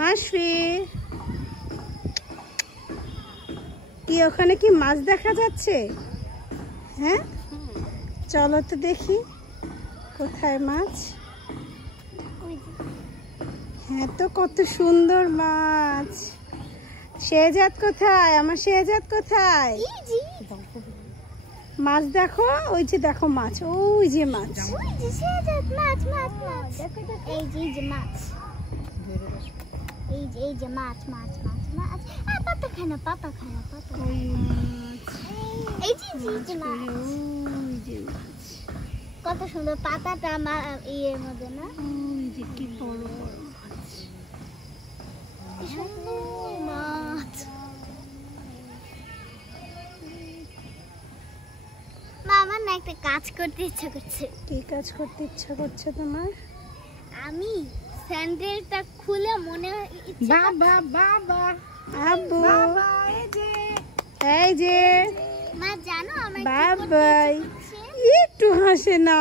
মাসি কি ওখানে কি মাছ দেখা যাচ্ছে? হ্যাঁ চলো তো দেখি কোথায় মাছ। হ্যাঁ তো কত সুন্দর মাছ। শেহজাদ কোথায়? আমার শেহজাদ কোথায়? মাছ দেখো, ওই যে দেখো মাছ, ওই যে মাছ। কত সুন্দর পাতাটা ইয়ের মধ্যে না? কি বড় বড় মাছ, মাছ। আমার না একটা কাজ করতে ইচ্ছা করছে। কি কাজ করতে ইচ্ছা করছে তোমার? আমি স্যান্ডেলটা খুলে মনে বাবা বাবা আব্বু এই যে মা জানো আমার বাবাই একটু হাসে না।